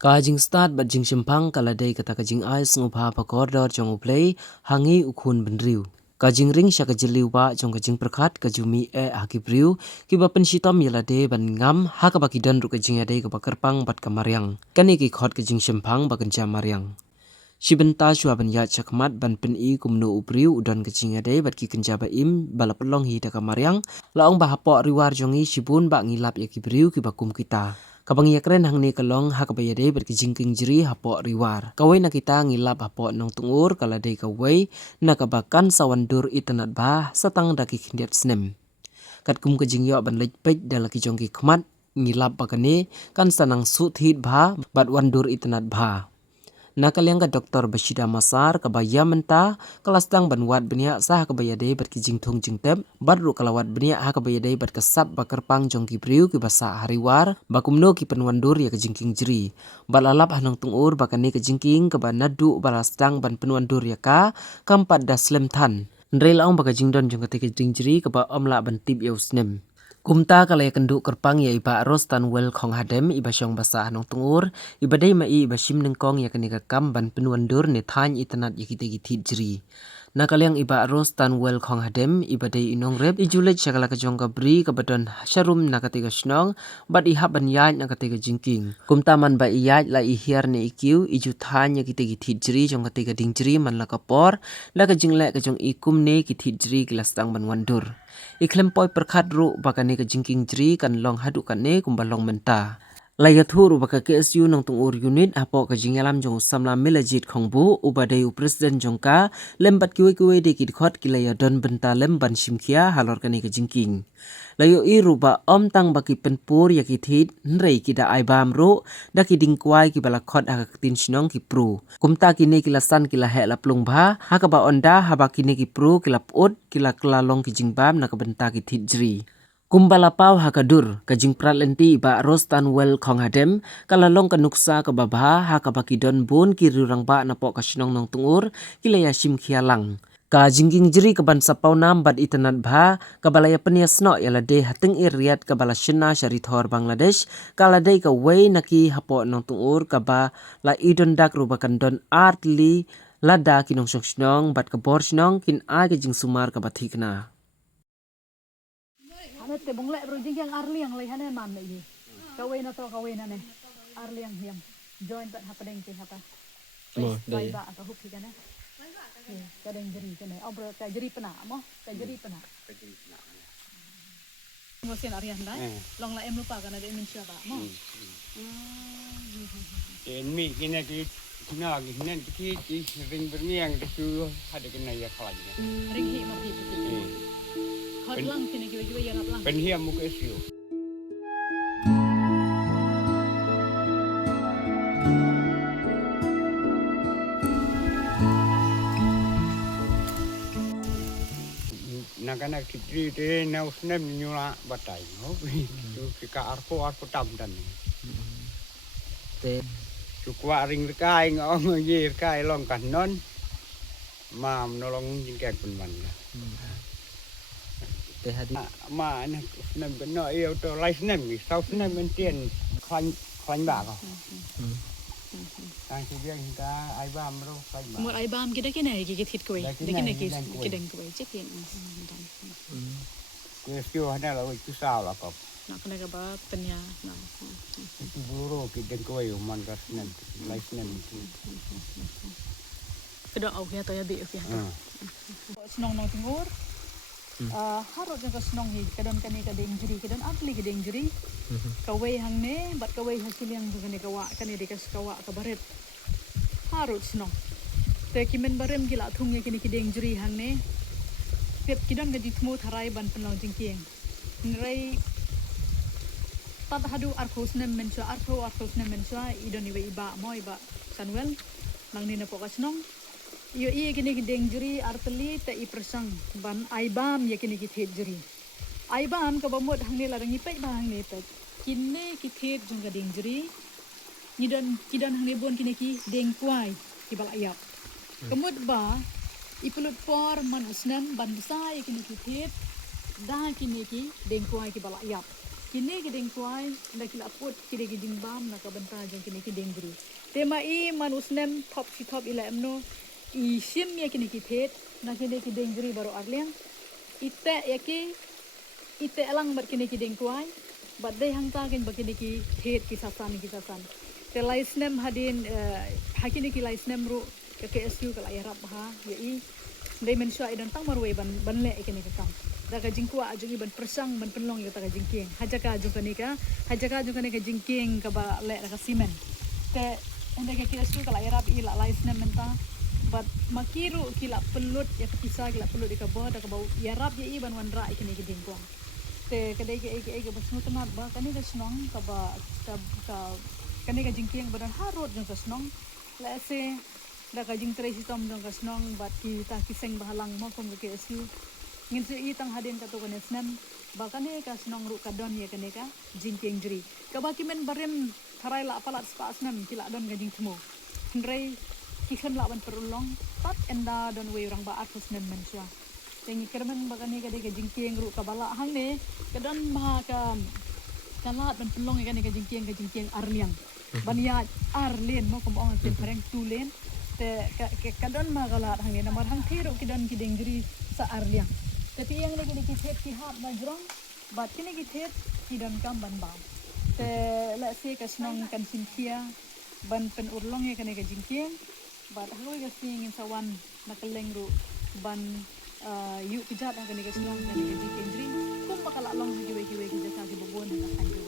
Kajing start bat jing simpang kaladai kata kajing ais ngupha pa koridor jong uplay hangi ukhun benriu. Kajing ring sya kajiliu ba jong kajing perkat kajumi haki briu kiba pensitom yalade ban ngam haka bakidan ru kajing ade kaba kerpang bat kamaryang. Kani ki khot kajing simpang bakenca maryang. Shibenta shua ban ya chakmat ban pen I kumnu upriu udon kajing ade bat ki kenja ba im balapelong hi taka maryang laong bahapok riwar jongi shibun ba ngilap ya kibriu kiba kum kita. Kabang yakren hang ni kalong hakabayade berkijingking jeri hapok riwar. Kawai nak kita ngilap hapok nong tungur kaladai kawai nakabakan sawandur itanat bah satang daki kindiat snem. Kat kum kajing yo ban lejpej dalaki jongki kmat ngilap bakane kan sanang sut hit bah bat wandur itanat bah. Nakaliang ka Dr. Bashida Masar kabaya menta kelasdang banwat benia sah kabayade berkijing thong jingtep badru kalawat benia ha kabayade berkesap bakerpang jongki priu ki basa hariwar bakumno ki penwandur ya kejingking jeri balalap hanong tungur bakane kejingking kabanadu balasdang ban penwandur ya ka kampat daslem than ndrei laong bakajing don jong kate kejing jeri kaba omla ban tip ya usnem. Kumta kalaya kenduk kerpang ya iba rostan wel kong hadem iba syong basah nong tungur iba day mai iba shim nengkong ya kenika kam ban penuandur ne thany itanat ya kita gitit jeri. Nakalyang iba rostan wel kong hadem iba day inong rep ijulet syakala kajong kabri kabadon syarum nakatiga snong bat ihap ban yaj nakatiga jingking. Kumta man ba iyaj la ihiar ne ikiu iju thany ya kita gitit jeri jong katiga ding jeri man la kapor la kajinglek kajong ikum ne gitit jeri kilastang ban wandur. Iklempoi perkat ru bakane ke jingking jeri kan long hadu kan ne kumbalong menta. Laya thuru baka KSU nong tungur unit apo ke jingalam jong samla milajit khongbu ubadayu presiden jongka lembat kiwe de kidkhot kilaya don benta lemban simkia halor kane ke jingking. Layo iruba om tang baki penpur ya kithit nrei kida aibam ru daki dingkwai ki balakot haka tin sinong ki pru. Kumta kini kilasan kila hek la plung bha haka ba onda haba kini ki pru kila put kila kelalong ki jingbam nakabenta ki thit jeri. Kumbalapau hakadur kajing pratlenti ba rostan wel kong hadem kalalong kanuksa kababha haka bakidon bun kirurang ba napok kasinong nong tungur kilaya sim khialang. Ka jingking jeri kaban sapau nam bat itanat bha kabalaya penias no yala de hating iriat kabala shina syarithor Bangladesh kaladai ka wei naki hapo nong tungur kaba la idon dak rubakan don artli lada kinong syong bat kabor sinong kin ai kajing sumar kabathikna. Te bong lek rojing yang arli yang lehane man ni. Kawin atau kawin ane. Arli yang hiam. Join bat happening ke hapa. Baik ba atau hook kan. Kadang jeri kan. Obro ka jeri pena mo. Ka jeri pena. Ngosen Aryan dai. Long la em lupa kan ada min siapa mo. Mi kena ki kena ki ring berniang tu ada kena ya kalanya. Ring hi ma hi. Lang kini kiwe ya lang. Penhiam muka esio. Nakana kitri te na usnem nyula batai no. Tu ka arko tam dan. Te Cukwa ring kai ngong ye kai long kan non. Mam nolong jingkek penman. te hadi Mà nem cái nọ yêu to lai nem thì sau nem bên tiền khoanh bạc không? Anh chỉ biết người ta ai bám đâu khoanh bạc. Một ai bam kita kena gigit hit kowe. Dia kena kideng kowe cekin. Cái siêu này là cái sao là cọp. Nak kena ka ba penya. Cái buru cái đen kowe man cái nem lai nem. Kedok au ya to ya be ya. Senong nong tingur. Harus jaga senong hi kadon kani ka injury kadon atli ka injury kawai hang ne bat kawai hasil yang kani kawa kani dekas kawa ka baret harus senong te kimen barem gila thung ya kini ki injury hang ne pet kidon ga jitmo tharai ban penlaw jingking ngai tad hadu arkhos nem mensua arkhos nem mensua idon iwe iba mo iba sanwel nang ni na pokas nong iyo kini gideng juri arteli te ipresang ban aibam ya kini kithet juri aibam ka bamot hang ni larang ipet ba hang ni pet kinne kithet jung gadeng juri kidan hang ni bon kini ki deng kwai ki balayap kemut ba ipulut por man usnem ban besai kini kithet da kini ki deng kwai ki balayap kini kedeng tuai na kila put kide giding bam na kabanta jong kini kedeng guru tema i manusnem top si top ila emno i sim ya kini kipet na kini kedeng guru baru arliang ite ya ki ite elang bar kini kedeng tuai bat dei hang ta ken bakini ki pet kisasan te laisnem hadin hakini ki laisnem ru ke KSU kala yarap ha ya i dei mensua idan tang marwe ban le kini ke kam daga jingkua ajungi ban persang ban penlong kata jingking hajaka ajung kanika jingking ka ba le ka simen te ende ke kira su kala irap ila laisna menta bat makiru kila pelut ya kepisa kila pelut ka bo daga bau yarap ya iban wanra ikini ke jingkua te kadai ke basnu tenat ba kanika snong ka ba ka kanika jingking badan harut jong snong la se daga jing tresi tom jong snong bat ki ta kiseng bahalang mo kom ke SU ngin su i tang hadin katu kan esnem bakane ka snong ru kadon ye kane ka jingking jri ka baki men barem tharai la apalat spas nem kila don ga jing tmo hrei kikan la ban perulong pat enda don we orang ba atus nem mensua tengi kermen bakane ka de ga jingking ru ka bala hang ne kadon ma ka kalat ban pelong ye kane ka jingking arliang bania arlen mo kom ong tin pareng tulen te kadon ma kalat hang ne namar hang thiru kidon kideng jri sa arliang tapi yang lagi dikit ki hap na jrong bat kini githet ki dan kam ban ba te la se ka snong kan sintia ban pen urlong ye kane ka jingking bat haloi ga singin sawan na keleng ru ban yu pijat kane ka snong kane ka jingking jring kum bakala long ki we ki jasa ki bobon ka